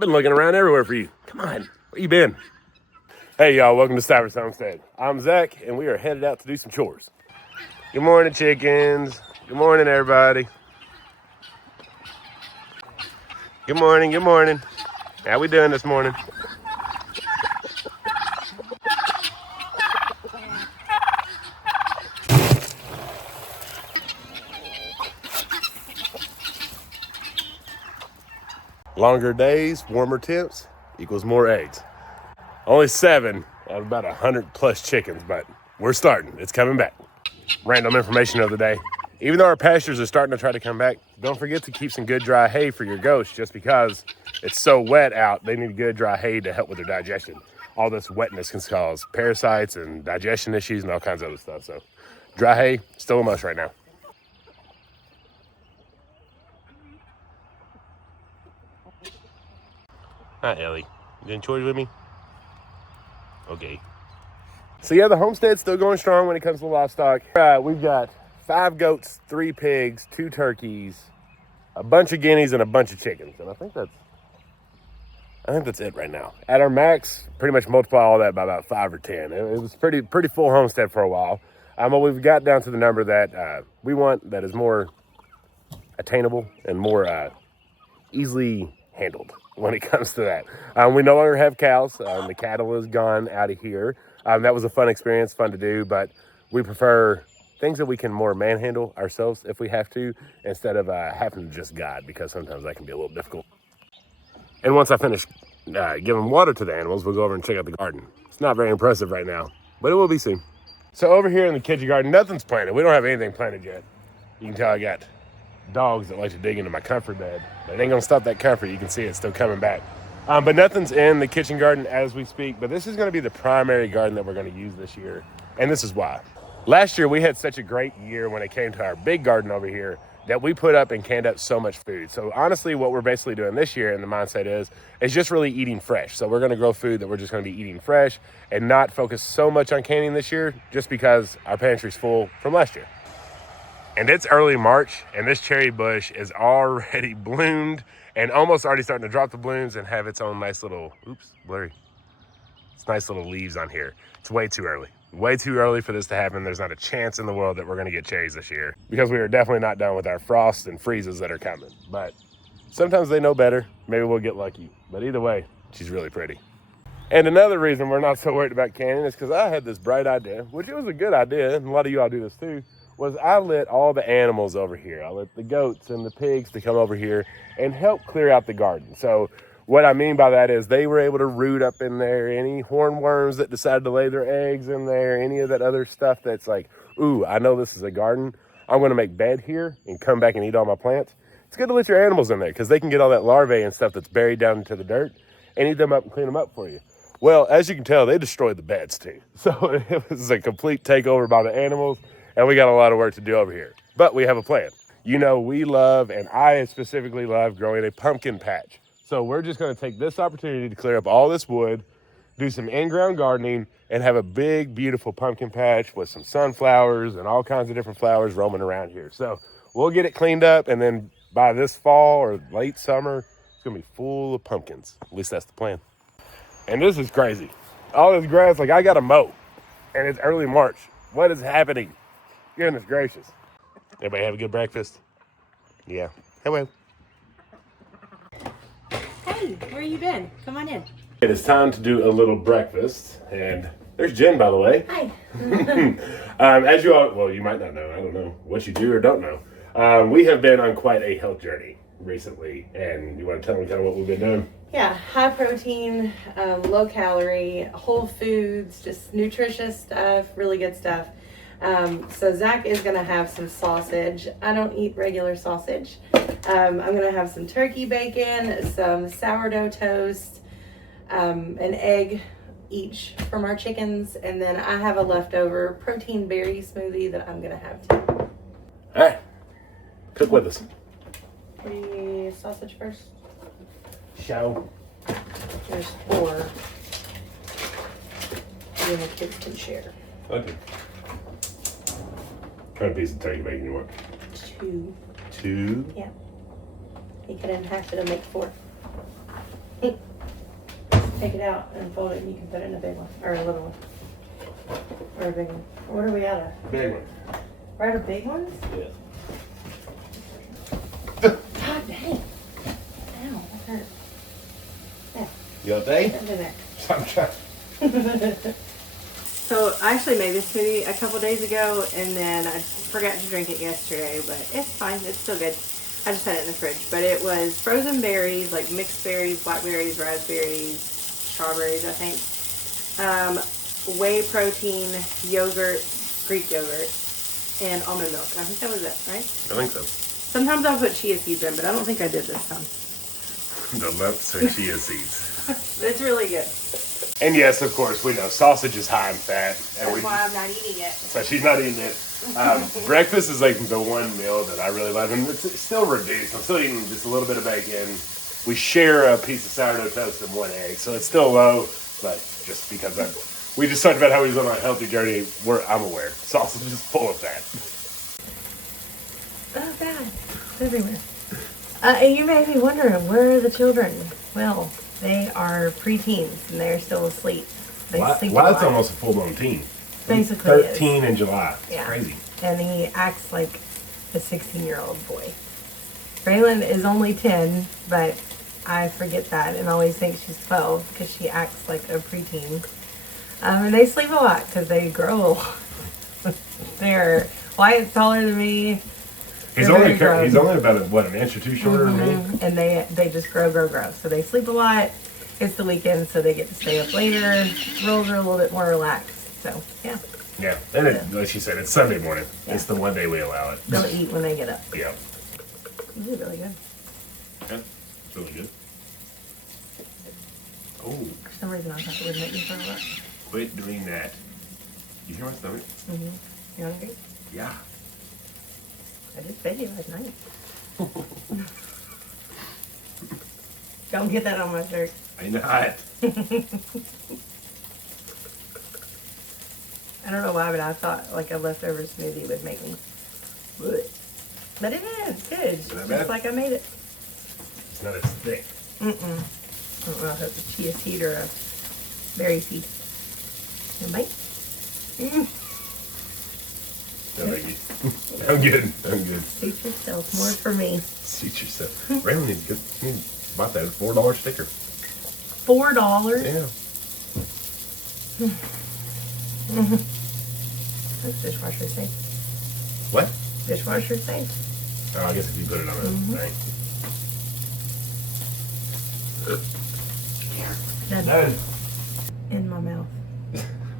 I've been looking around everywhere for you. Come on, where you been? Hey y'all, welcome to Stivers Homestead. I'm Zach, and we are headed out to do some chores. Good morning, chickens. Good morning, everybody. Good morning, good morning. How we doing this morning? Longer days, warmer temps equals more eggs. Only 7 out of about 100 plus chickens, but we're starting. It's coming back. Random information of the day. Even though our pastures are starting to try to come back, don't forget to keep some good dry hay for your goats, just because it's so wet out, they need good dry hay to help with their digestion. All this wetness can cause parasites and digestion issues and all kinds of other stuff. So dry hay, still a must right now. Hi, Ellie. You doing chores with me? Okay. So yeah, the homestead's still going strong when it comes to livestock. We've got 5 goats, 3 pigs, 2 turkeys, a bunch of guineas, and a bunch of chickens. And I think that's it right now. At our max, pretty much multiply all that by about 5 or 10. It was pretty full homestead for a while. But we've got down to the number that we want, that is more attainable and more easily handled when it comes to that. We no longer have cows. The cattle is gone out of here. That was a fun experience, fun to do, but we prefer things that we can more manhandle ourselves if we have to, instead of having to just guide, because sometimes that can be a little difficult. And once I finish giving water to the animals, we'll go over and check out the garden. It's not very impressive right now, but it will be soon. So over here in the kitchen garden, nothing's planted. We don't have anything planted yet. You can tell I got dogs that like to dig into my comfort bed, but it ain't gonna stop that comfort. You can see it's still coming back. But nothing's in the kitchen garden as we speak, but this is gonna be the primary garden that we're gonna use this year, and this is why. Last year, we had such a great year when it came to our big garden over here that we put up and canned up so much food. So honestly, what we're basically doing this year, and the mindset is just really eating fresh. So we're gonna grow food that we're just gonna be eating fresh and not focus so much on canning this year, just because our pantry's full from last year. And it's early March, and this cherry bush is already bloomed and almost already starting to drop the blooms and have its own nice little, oops, blurry. It's nice little leaves on here. It's way too early. Way too early for this to happen. There's not a chance in the world that we're gonna get cherries this year, because we are definitely not done with our frosts and freezes that are coming. But sometimes they know better. Maybe we'll get lucky. But either way, she's really pretty. And another reason we're not so worried about canning is because I had this bright idea, which it was a good idea, and a lot of you all do this too, was I let all the animals over here. I let the goats and the pigs to come over here and help clear out the garden. So what I mean by that is they were able to root up in there, any hornworms that decided to lay their eggs in there, any of that other stuff that's like, ooh, I know this is a garden. I'm gonna make bed here and come back and eat all my plants. It's good to let your animals in there because they can get all that larvae and stuff that's buried down into the dirt and eat them up and clean them up for you. Well, as you can tell, they destroyed the beds too. So it was a complete takeover by the animals, and we got a lot of work to do over here. But we have a plan. You know, we love, and I specifically love, growing a pumpkin patch. So we're just gonna take this opportunity to clear up all this wood, do some in-ground gardening, and have a big, beautiful pumpkin patch with some sunflowers and all kinds of different flowers roaming around here. So we'll get it cleaned up, and then by this fall or late summer, it's gonna be full of pumpkins. At least that's the plan. And this is crazy. All this grass, like I gotta mow, and it's early March. What is happening? Goodness gracious. Everybody have a good breakfast? Yeah. Hello. Hey, where you been? Come on in. It is time to do a little breakfast, and there's Jen, by the way. Hi. As you all, well, you might not know. I don't know what you do or don't know. We have been on quite a health journey recently, and you want to tell them kind of what we've been doing? Yeah, high protein, low calorie, whole foods, just nutritious stuff, really good stuff. So Zach is gonna have some sausage. I don't eat regular sausage. I'm gonna have some turkey bacon, some sourdough toast, an egg each from our chickens, and then I have a leftover protein berry smoothie that I'm gonna have too. All right, cook with us. The sausage first. Show. There's 4. And then the kids can share. Okay. What kind of piece of turkey bacon you want? 2. 2? Yeah. You could unhash it and make 4. Take it out and fold it, and you can put it in a big one, or a little one, or a big one. What are we out of? Big one. We're out of big ones? Yes. God dang. Ow, that hurt. There. You okay? Put it in there. I'm trying. So I actually made this smoothie a couple days ago, and then I forgot to drink it yesterday, but it's fine. It's still good. I just had it in the fridge. But it was frozen berries, like mixed berries, blackberries, raspberries, strawberries, I think. Whey protein, yogurt, Greek yogurt, and almond milk. I think that was it, right? I think so. Sometimes I'll put chia seeds in, but I don't think I did this time. The nuts and chia seeds. It's really good. And yes, of course, we know sausage is high in fat. And That's why I'm not eating it. So she's not eating it. Breakfast is like the one meal that I really love. And it's still reduced. I'm still eating just a little bit of bacon. We share a piece of sourdough toast and 1 egg. So it's still low, but just because we just talked about how he's on a healthy journey, I'm aware. Sausage is full of fat. Oh, God. It's everywhere. And you may be wondering, where are the children? Well, they are preteens, and they're still asleep. They sleep a lot. It's almost a full-blown teen. Basically 13 in July. It's yeah. Crazy. And he acts like a 16-year-old boy. Braylon is only 10, but I forget that and always think she's 12 because she acts like a preteen. And they sleep a lot because they grow a lot. They're Wyatt's taller than me. He's only about an inch or two shorter than me. And they just grow. So they sleep a lot. It's the weekend, so they get to stay up later. Rules are a little bit more relaxed. So yeah. Yeah, and like she said, it's Sunday morning. Yeah. It's the one day we allow it. They'll eat when they get up. Yeah. This is really good. Yeah, it's really good. Oh. For some reason, I thought it would make me throw up. Quit doing that. You hear my stomach? Mm-hmm. You hungry? Yeah. I just fed you last night. Don't get that on my shirt. I know it. I don't know why, but I thought like a leftover smoothie would make me. But it is good. It's just like I made it. It's not as thick. I don't know if it's a chia seed or a berry seed. You bite? No, thank you. I'm good. Suit yourself. More for me. Suit yourself. Raylan needs to buy that $4 sticker. $4? Yeah. That's dishwasher safe. What? Dishwasher safe. Oh, I guess if you put it on a thing. Done. In my mouth.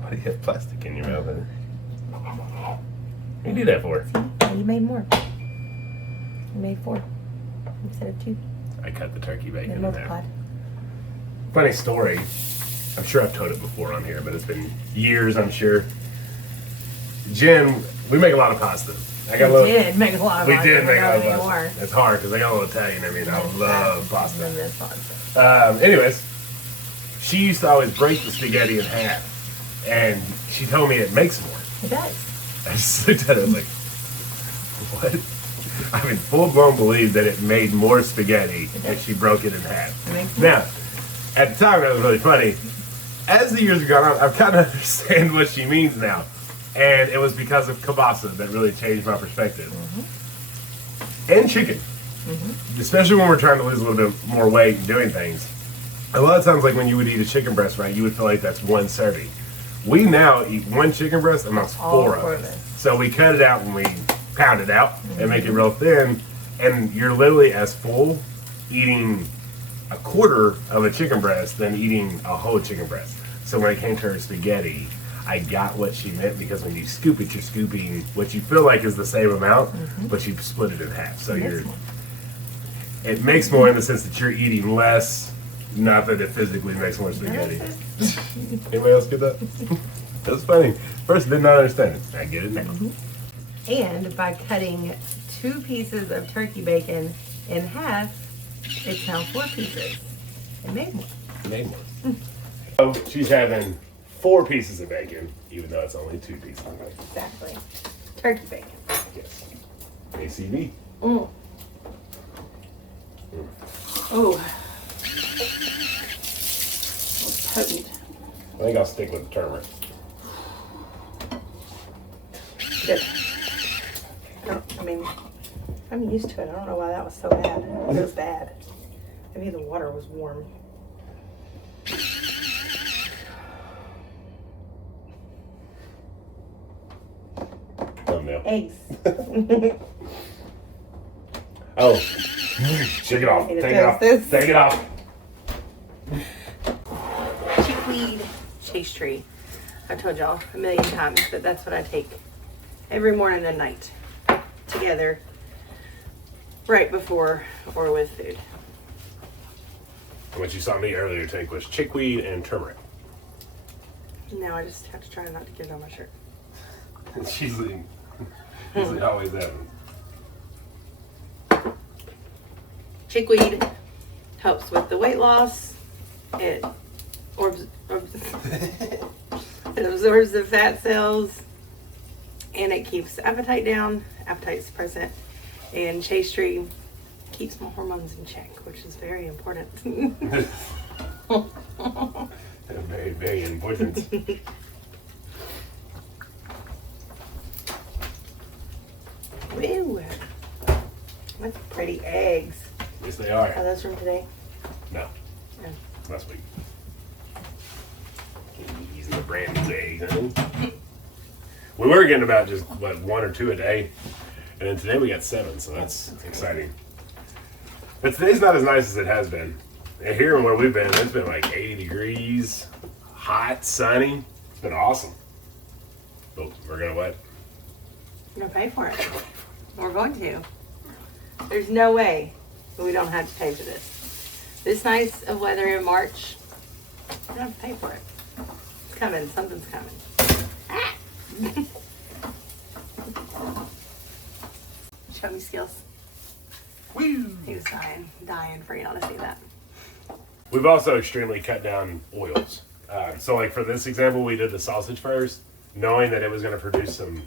Why do you have plastic in your mouth? What do you do that for? See? You made more. You made 4 instead of 2. I cut the turkey bacon in multiplied. there. Funny story. I'm sure I've told it before on here, but it's been years, I'm sure. Jen, we make a lot of pasta. We did make a lot of pasta. It's hard because I got a little Italian. I mean, I love pasta. Pasta. Anyways, she used to always break the spaghetti in half, and she told me it makes more. It does. I just looked at it like, what? I mean, full-blown believed that it made more spaghetti if she broke it in half. Now, at the time, that was really funny. As the years have gone on, I've kind of understand what she means now. And it was because of kielbasa that really changed my perspective. And chicken. Especially when we're trying to lose a little bit more weight and doing things. A lot of times, like when you would eat a chicken breast, right, you would feel like that's one serving. We now eat one chicken breast amongst 4 of us. So we cut it out and we pound it out and make it real thin. And you're literally as full eating a quarter of a chicken breast than eating a whole chicken breast. So when it came to her spaghetti, I got what she meant, because when you scoop it, you're scooping what you feel like is the same amount, but you split it in half. So it makes more in the sense that you're eating less, not that it physically makes more spaghetti. Anybody else get that? That's funny. First, I did not understand it. I get it now. And by cutting 2 pieces of turkey bacon in half, it's now 4 pieces. It made more. So she's having 4 pieces of bacon, even though it's only 2 pieces of bacon. Exactly. Turkey bacon. Yes. ACV. Oh. think I'll stick with the turmeric. Good. I mean, I'm used to it. I don't know why that was so bad. It was bad. Maybe the water was warm. Thumbnail. Eggs. Oh, shake it off. Take it off. Take it off. Chickweed chase tree. I've told y'all a million times, but that's what I take every morning and night together right before or with food. What you saw me earlier take was chickweed and turmeric. Now I just have to try not to get it on my shirt. It's usually always that. Chickweed helps with the weight loss. It it absorbs the fat cells, and it keeps appetite down, appetite suppressant, and chase tree keeps my hormones in check, which is very important. Very, very important. Woo! What pretty eggs. Yes, they are. Are those from today? No, No. last week. Using the brand new eggs. Honey. We were getting about just, what, 1 or 2 a day. And then today we got 7, so that's exciting. But today's not as nice as it has been. And here where we've been, it's been like 80 degrees, hot, sunny. It's been awesome. But we're gonna what? We're gonna pay for it. We're going to. There's no way we don't have to pay for this. This nice of weather in March, we're gonna have to pay for it. It's coming. Something's coming. Ah! Show me skills. Woo! He was dying for y'all to see that. We've also extremely cut down oils. So like for this example, we did the sausage first, knowing that it was gonna produce some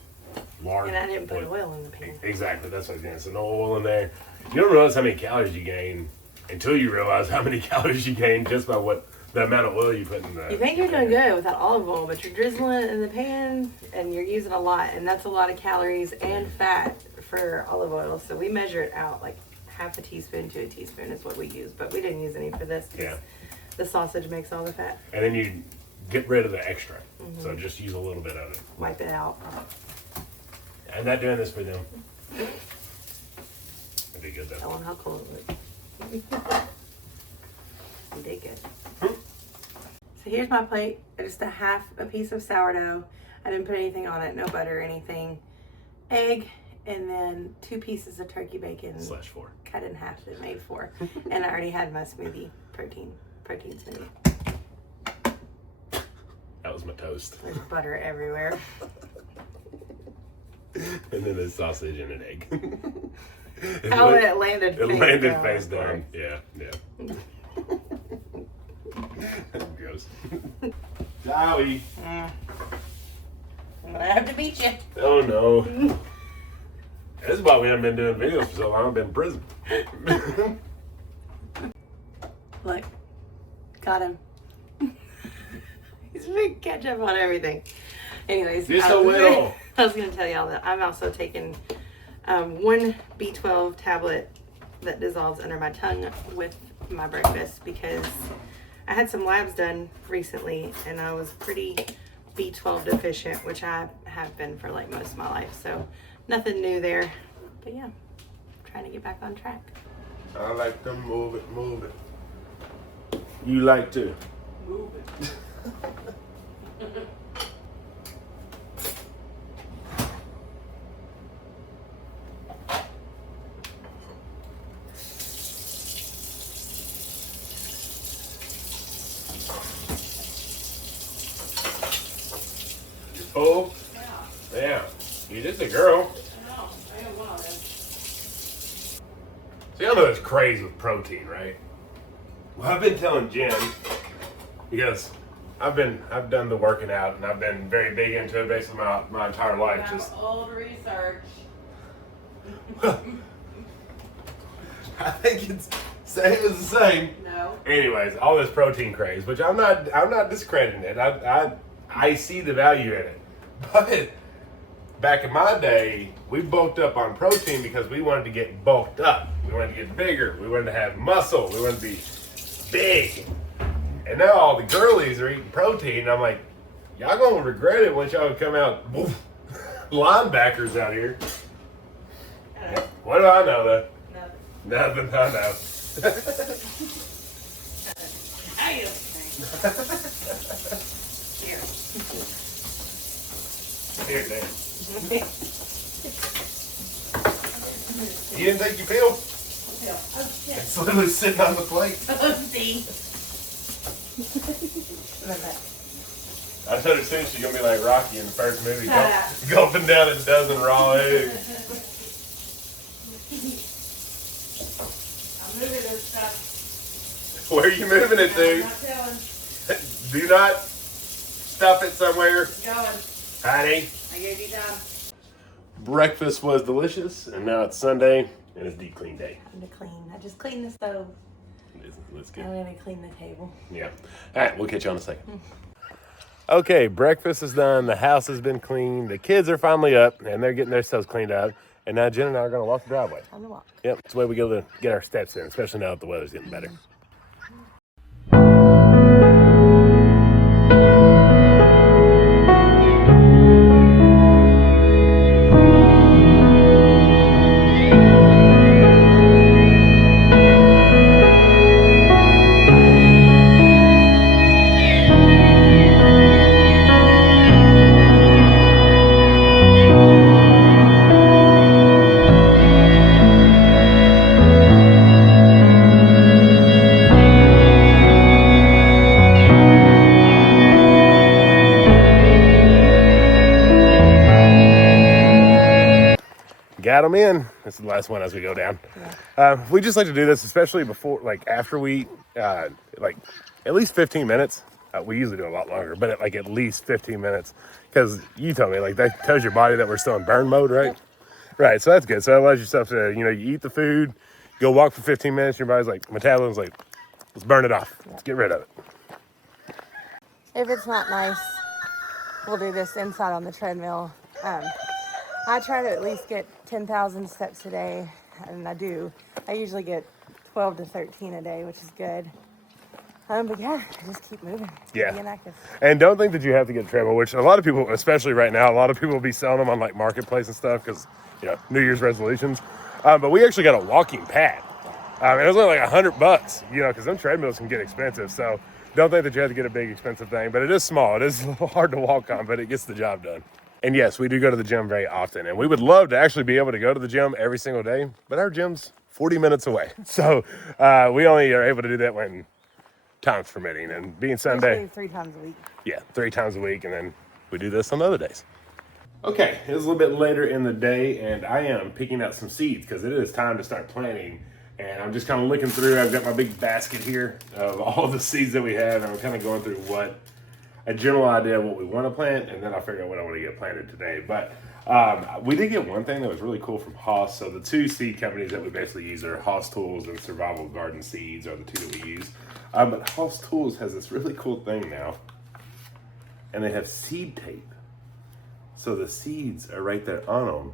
lard. And I didn't put oil in the pan. Exactly, that's what I was getting. So no oil in there. You don't realize how many calories you gain until you realize how many calories you gain just by the amount of oil you put in the. You think you're doing good without olive oil, but you're drizzling it in the pan and you're using a lot, and that's a lot of calories and fat for olive oil. So we measure it out, like half a teaspoon to a teaspoon is what we use, but we didn't use any for this because the sausage makes all the fat. And then you get rid of the extra. So just use a little bit of it. Wipe it out. I'm not doing this for them. That'd be good though. Tell them how cool it looks. You did good. So here's my plate. Just a half a piece of sourdough. I didn't put anything on it, no butter or anything. Egg, and then 2 pieces of turkey bacon. /4. Cut in half and made 4. And I already had my smoothie, protein smoothie. That was my toast. There's butter everywhere. And then the sausage and an egg. It landed It face landed down. face down. Yeah. Gross. Zowie. I'm gonna have to beat you. Oh no. That's why we haven't been doing videos for so long. I've been in prison. Look, got him. He's been catch up on everything. Anyways, You're so well. I was gonna tell y'all that I'm also taking 1 B12 tablet that dissolves under my tongue with my breakfast because I had some labs done recently and I was pretty B12 deficient, which I have been for like most of my life. So nothing new there, but yeah, trying to get back on track. I like to move it. You like to Move it. Oh, yeah. You did the girl. See, I know there's craze with protein, right? Well, I've been telling Jen because I've done the working out and I've been very big into it basically my entire life. Just old research. I think it's same as the same. No. Anyways, all this protein craze, which I'm not discrediting it. I see the value in it. But back in my day, we bulked up on protein because we wanted to get bulked up. We wanted to get bigger. We wanted to have muscle. We wanted to be big. And now all the girlies are eating protein. And I'm like, y'all gonna regret it once y'all come out linebackers out here. What do I know though? Nothing I know. Here, Dan. You didn't take your pill? It's literally sitting on the plate. I should have seen she's gonna be like Rocky in the first movie, gulping down a dozen raw eggs. I'm moving this stuff. Where are you moving it to? I'm not telling. Do not stuff it somewhere. It's going. Honey. I gave you time. Breakfast was delicious, and now it's Sunday, and it's deep clean day. I'm gonna clean. I just cleaned the stove. Let's get. I'm gonna clean the table. Yeah. All right, we'll catch you on a second. Okay, breakfast is done. The house has been cleaned. The kids are finally up, and they're getting themselves cleaned up. And now Jen and I are going to walk the driveway. Time to walk. Yep, it's the way we go to get our steps in, especially now that the weather's getting better. Got them in. This is the last one as we go down. Yeah. We just like to do this, especially before, like after we, like at least 15 minutes. We usually do a lot longer, but at least 15 minutes. Because you told me, like that tells your body that we're still in burn mode, right? Yep. Right, so that's good. So it allows yourself to, you eat the food, go walk for 15 minutes, your body's like, metabolism's like, let's burn it off. Let's get rid of it. If it's not nice, we'll do this inside on the treadmill. I try to at least get 10,000 steps a day, and I do. I usually get 12 to 13 a day, which is good. But yeah, just keep moving. Yeah. Being active. And don't think that you have to get a treadmill, which a lot of people, especially right now, a lot of people will be selling them on like Marketplace and stuff because, New Year's resolutions. But we actually got a walking pad. And it was only like $100, because them treadmills can get expensive. So don't think that you have to get a big expensive thing, but it is small. It is a little hard to walk on, but it gets the job done. And yes, we do go to the gym very often, and we would love to actually be able to go to the gym every single day, but our gym's 40 minutes away. So we only are able to do that when time's permitting, and being Sunday. 3 times a week. Yeah, 3 times a week, and then we do this on other days. Okay, it's a little bit later in the day, and I am picking out some seeds because it is time to start planting. And I'm just kind of looking through. I've got my big basket here of all the seeds that we have, and I'm kind of going through a general idea of what we want to plant, and then I'll figure out what I want to get planted today. But we did get one thing that was really cool from Haas. So the 2 seed companies that we basically use are Haas Tools and Survival Garden Seeds are the 2 that we use. But Haas Tools has this really cool thing now, and they have seed tape. So the seeds are right there on them,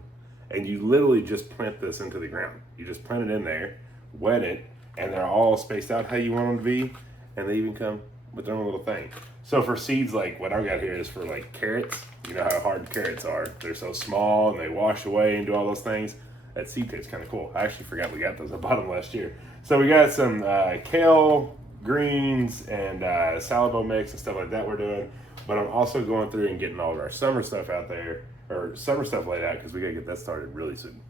and you literally just plant this into the ground. You just plant it in there, wet it, and they're all spaced out how you want them to be, and they even come with their own little thing. So for seeds, like what I've got here is for like carrots. You know how hard carrots are. They're so small and they wash away and do all those things. That seed tape's kind of cool. I actually forgot we got those. I bought them last year. So we got some kale, greens, and salad bowl mix and stuff like that we're doing. But I'm also going through and getting all of our summer stuff out there, or summer stuff laid out, because we got to get that started really soon.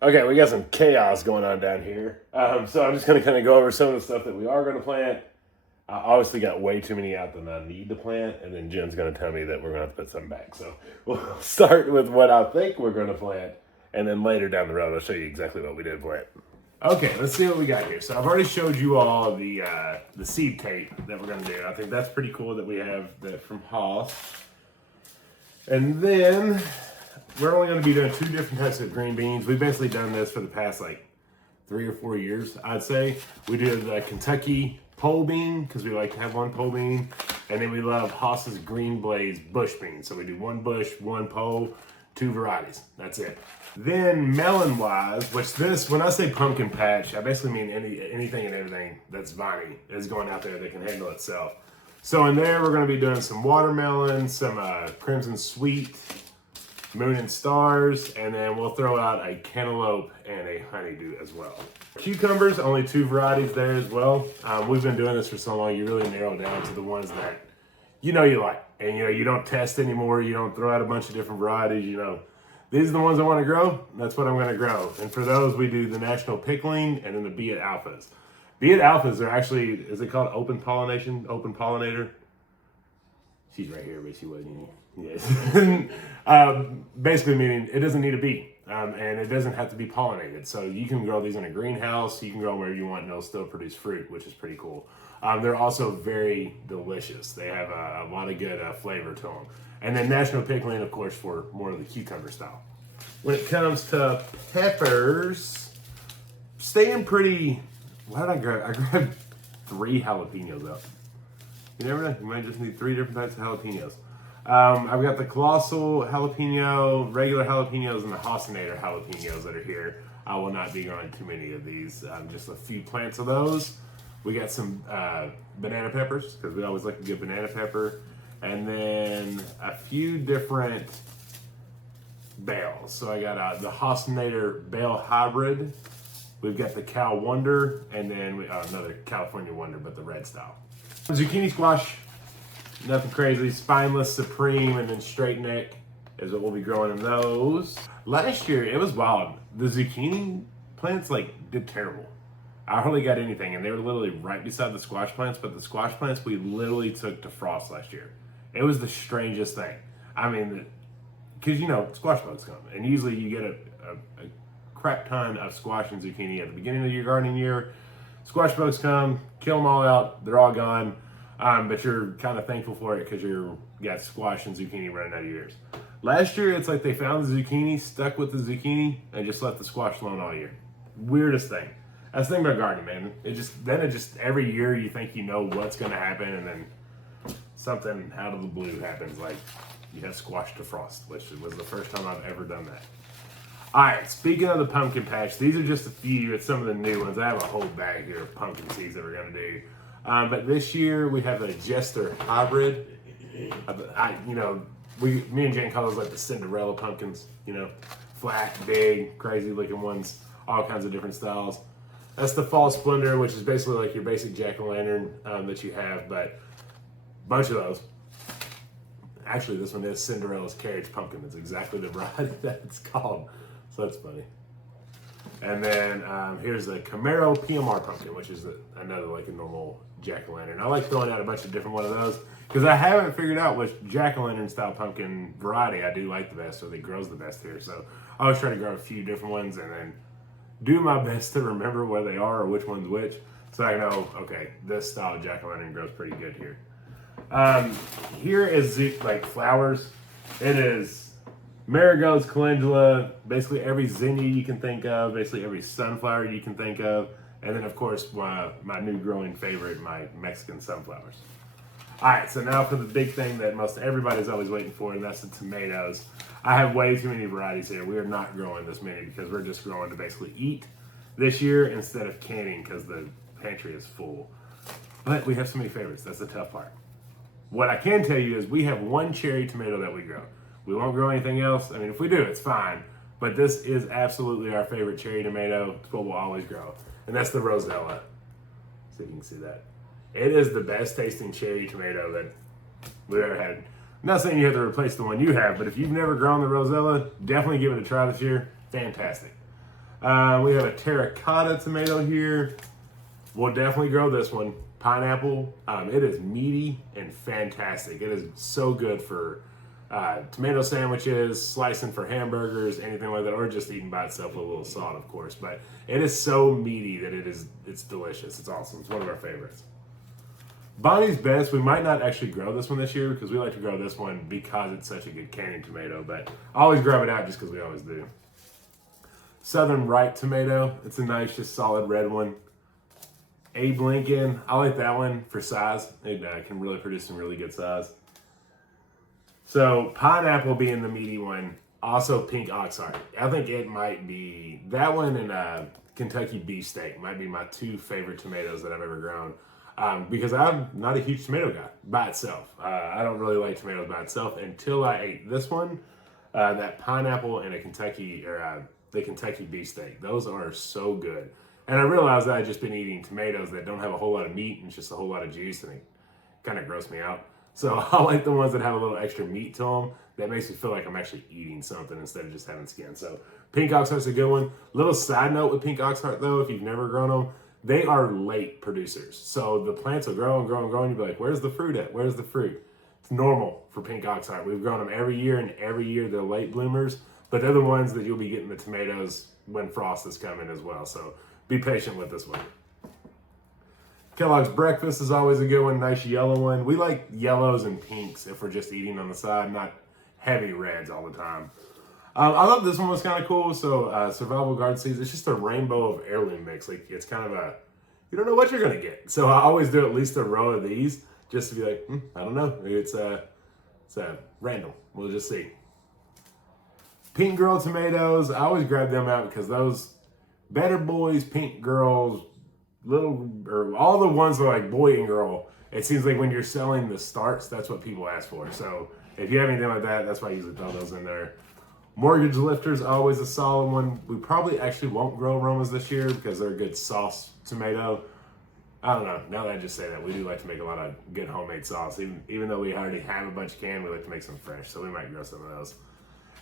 Okay, we got some chaos going on down here. So I'm just going to kind of go over some of the stuff that we are going to plant. I obviously got way too many out than I need to plant, and then Jim's going to tell me that we're going to have to put some back. So we'll start with what I think we're going to plant, and then later down the road, I'll show you exactly what we did plant. Okay, let's see what we got here. So I've already showed you all the seed tape that we're going to do. I think that's pretty cool that we have that from Haas. And then we're only going to be doing 2 different types of green beans. We've basically done this for the past 3 or 4 years, I'd say. We did the Kentucky pole bean, because we like to have one pole bean. And then we love Haas's Green Blaze bush bean. So we do one bush, one pole, 2 varieties. That's it. Then melon-wise, when I say pumpkin patch, I basically mean anything and everything that's viney is going out there that can handle itself. So in there, we're going to be doing some watermelon, some crimson sweet, moon and stars, and then we'll throw out a cantaloupe and a honeydew as well. Cucumbers, only 2 varieties there as well. We've been doing this for so long, you really narrow down to the ones that you like. And you don't test anymore, you don't throw out a bunch of different varieties, These are the ones I want to grow, that's what I'm going to grow. And for those, we do the National Pickling and then the Be It Alphas. Be It Alphas are actually, is it called open pollination, open pollinator? She's right here, but she wasn't. Yes. Basically meaning it doesn't need a bee, and it doesn't have to be pollinated. So you can grow these in a greenhouse, you can grow them wherever you want, and they'll still produce fruit, which is pretty cool. They're also very delicious. They have a lot of good flavor to them. And then National Pickling, of course, for more of the cucumber style. When it comes to peppers, staying pretty, what did I grab? I grabbed 3 jalapenos up. You never know, you might just need 3 different types of jalapenos. I've got the colossal jalapeno, regular jalapenos, and the Haasinator jalapenos that are here. I will not be growing too many of these, just a few plants of those. We got some banana peppers, because we always like a good banana pepper. And then a few different bales. So I got the Haasinator bale hybrid. We've got the Cal Wonder, and then another California Wonder, but the red style. Zucchini squash, nothing crazy. Spineless, supreme, and then straight neck is what we'll be growing in those. Last year, it was wild. The zucchini plants did terrible. I hardly got anything, and they were literally right beside the squash plants, but the squash plants we literally took to frost last year. It was the strangest thing. I mean, because squash bugs come, and usually you get a crap ton of squash and zucchini at the beginning of your gardening year. Squash bugs come, kill them all out, they're all gone, but you're kind of thankful for it because you got squash and zucchini running out of your ears. Last year, it's like they found the zucchini, stuck with the zucchini, and just left the squash alone all year. Weirdest thing. That's the thing about gardening, man. It just every year you think you know what's going to happen, and then something out of the blue happens, like you have squash to frost, which was the first time I've ever done that. All right, speaking of the pumpkin patch, these are just a few. It's some of the new ones. I have a whole bag here of pumpkin seeds that we're going to do. But this year we have a Jester hybrid. Me and Jane call those the Cinderella pumpkins. Flat, big, crazy looking ones, all kinds of different styles. That's the Fall Splendor, which is basically your basic jack-o'-lantern that you have, but a bunch of those. Actually, this one is Cinderella's Carriage Pumpkin. That's exactly the variety that it's called. So that's funny. And then here's the Camaro PMR Pumpkin, which is another a normal jack-o'-lantern. I like throwing out a bunch of different one of those because I haven't figured out which jack-o'-lantern style pumpkin variety I do like the best or that grows the best here. So I always try to grow a few different ones and then do my best to remember where they are or which one's which. So I know, okay, this style of jack-o'-lantern grows pretty good here. Here is flowers. It is marigolds, calendula, basically every zinnia you can think of, basically every sunflower you can think of, and then of course my new growing favorite, my Mexican sunflowers. All right, so now for the big thing that most everybody's always waiting for, and that's the tomatoes. I have way too many varieties here. We are not growing this many because we're just growing to basically eat this year instead of canning because the pantry is full. But we have so many favorites. That's the tough part. What I can tell you is we have one cherry tomato that we grow. We won't grow anything else. I mean, if we do, it's fine. But this is absolutely our favorite cherry tomato. It's what we'll always grow. And that's the Rosella. So you can see that. It is the best tasting cherry tomato that we've ever had. I'm not saying you have to replace the one you have, but if you've never grown the Rosella, definitely give it a try this year. Fantastic. We have a terracotta tomato here. We'll definitely grow this one. Pineapple. It is meaty and fantastic. It is so good for tomato sandwiches, slicing for hamburgers, anything like that, or just eating by itself with a little salt, of course. But it is so meaty that it's delicious. It's awesome. It's one of our favorites. Bonnie's Best, we might not actually grow this one this year because we like to grow this one because it's such a good canning tomato, but I always grab it out just because we always do. Southern Ripe tomato, it's a nice, just solid red one. Abe Lincoln, I like that one for size. It can really produce some really good size. So pineapple being the meaty one, also pink oxheart. I think it might be that one and Kentucky beefsteak might be my 2 favorite tomatoes that I've ever grown. Because I'm not a huge tomato guy by itself. I don't really like tomatoes by itself until I ate this one, that pineapple and the Kentucky beefsteak. Those are so good. And I realized that I've just been eating tomatoes that don't have a whole lot of meat and just a whole lot of juice, and it kind of grossed me out. So I like the ones that have a little extra meat to them. That makes me feel like I'm actually eating something instead of just having skin. So pink oxheart's a good one. Little side note with pink oxheart though, if you've never grown them, they are late producers. So the plants will grow and grow and grow, and you'll be like, where's the fruit at? Where's the fruit? It's normal for pink oxheart. We've grown them every year, and every year they're late bloomers, but they're the ones that you'll be getting the tomatoes when frost is coming as well. So be patient with this one. Kellogg's Breakfast is always a good one, nice yellow one. We like yellows and pinks if we're just eating on the side, not heavy reds all the time. I thought this one was kind of cool. So Survival Garden Seeds, it's just a rainbow of heirloom mix. Like it's kind of you don't know what you're gonna get. So I always do at least a row of these just to be like, I don't know. Maybe it's random. We'll just see. Pink Girl tomatoes, I always grab them out because those Better Boys, Pink Girls, all the ones that are like boy and girl, it seems like when you're selling the starts, that's what people ask for. So if you have anything like that, that's why I usually throw those in there. Mortgage Lifters, always a solid one. We probably actually won't grow aromas this year because they're a good sauce tomato. I don't know. Now that I just say that, we do like to make a lot of good homemade sauce. Even though we already have a bunch canned, we like to make some fresh. So we might grow some of those.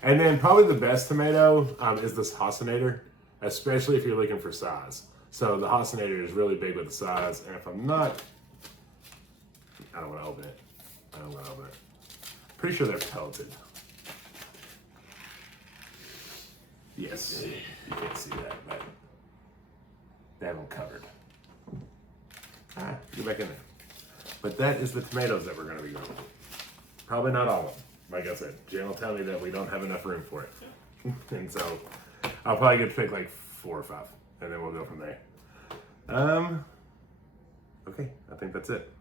And then probably the best tomato is this Hossinator, especially if you're looking for size. So the Hossinator is really big with the size. And if I'm not, I don't want to open it. I don't want to open it. Pretty sure they're pelleted. Yes, you can't see that, but they have them covered. Get back in there. But that is the tomatoes that we're going to be growing. Probably not all of them. Like I said, Jen will tell me that we don't have enough room for it. And so I'll probably get to pick like 4 or 5, and then we'll go from there. Okay, I think that's it.